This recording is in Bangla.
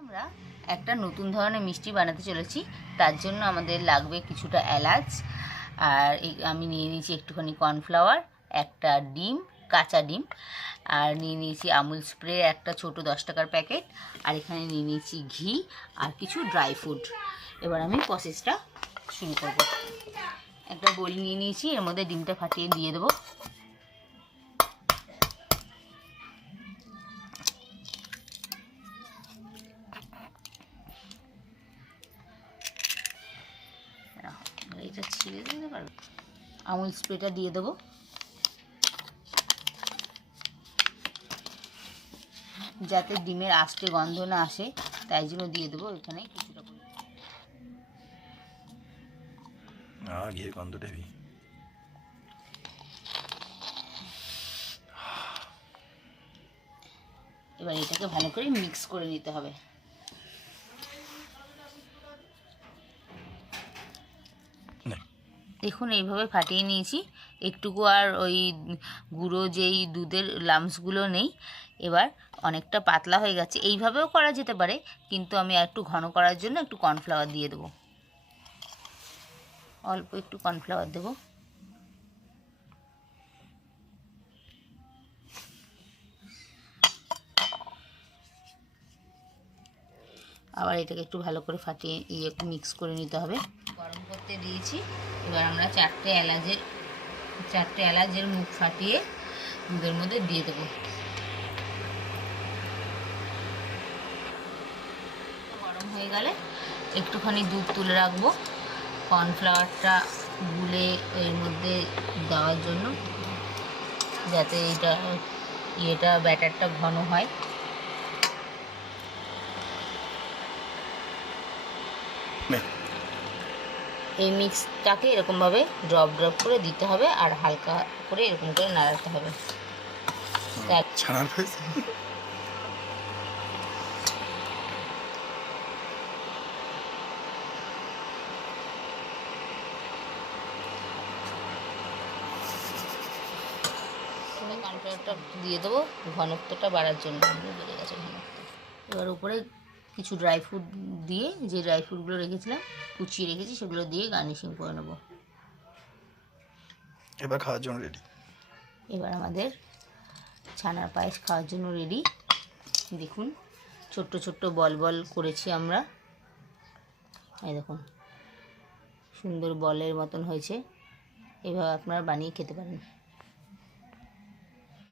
আমরা একটা নতুন ধরনের মিষ্টি বানাতে চলেছি। তার জন্য আমাদের লাগবে কিছুটা এলাচ, আর আমি নিয়ে নিয়েছি একটুখানি কর্নফ্লাওয়ার, একটা ডিম, কাঁচা ডিম, আর নিয়ে নিয়েছি আমুল স্প্রে একটা ছোট 10 টাকার প্যাকেট, আর এখানে নিয়ে নিয়েছি ঘি আর কিছু ড্রাই ফ্রুট। এবার আমি প্রসেসটা শুরু করব। একটা বোল নিয়ে নিয়েছি, এর মধ্যে ডিমটা ফাটিয়ে দিয়ে দেবো। এটা ছিঁড়ে দিতে পারবে। আমুল স্প্রেটা দিয়ে দেবো। যাতে ডিমের আস্তে গন্ধ না আসে তাই জন্য দিয়ে দেবো এখানে কিছুটা ঘিয়ের গন্ধটা হেবি। এবার এটাকে ভালো করে মিক্স করে নিতে হবে। দেখুন এইভাবে ফাটিয়ে নিয়েছি, একটুকু আর ওই গুঁড়ো যেই দুধের লাম্পসগুলো নেই। এবার অনেকটা পাতলা হয়ে গেছে, এইভাবেও করা যেতে পারে, কিন্তু আমি একটু ঘন করার জন্য একটু কর্নফ্লাওয়ার দিয়ে দেবো। অল্প একটু কর্নফ্লাওয়ার দেবো। আবার এটাকে একটু ভালো করে ফাটিয়ে মিক্স করে নিতে হবে। গরম করতে দিয়েছি। এবার আমরা চারটে এলাচের মুখ ফাটিয়ে দুধের মধ্যে দিয়ে দেবো। গরম হয়ে গেলে একটুখানি দুধ তুলে রাখবো কর্নফ্লাওয়ারটা গুলে এর মধ্যে দেওয়ার জন্য, যাতে এটা ব্যাটারটা ঘন হয়। এই মিক্সটাকে এরকমভাবে ড্রপ ড্রপ করে দিতে হবে, আর হালকা করে এরকম করে নাড়াতে হবে। কর্নফ্লাওয়ারটা দিয়ে দেবো ঘনত্বটা বাড়ার জন্য। বেড়ে গেছে ঘনত্ব। এবার উপরে কিছু ড্রাই ফ্রুট দিয়ে, যে ড্রাই ফ্রুটগুলো রেখেছিলাম কুচিয়ে রেখেছি, সেগুলো দিয়ে গার্নিশিং করে নেবো। এবার খাওয়ার জন্য রেডি। এবার আমাদের ছানার পায়েস খাওয়ার জন্য রেডি। দেখুন ছোট্ট ছোট্ট বল বল করেছি আমরা। এই দেখুন সুন্দর বলের মতন হয়েছে। এভাবে আপনারা বানিয়ে খেতে পারেন।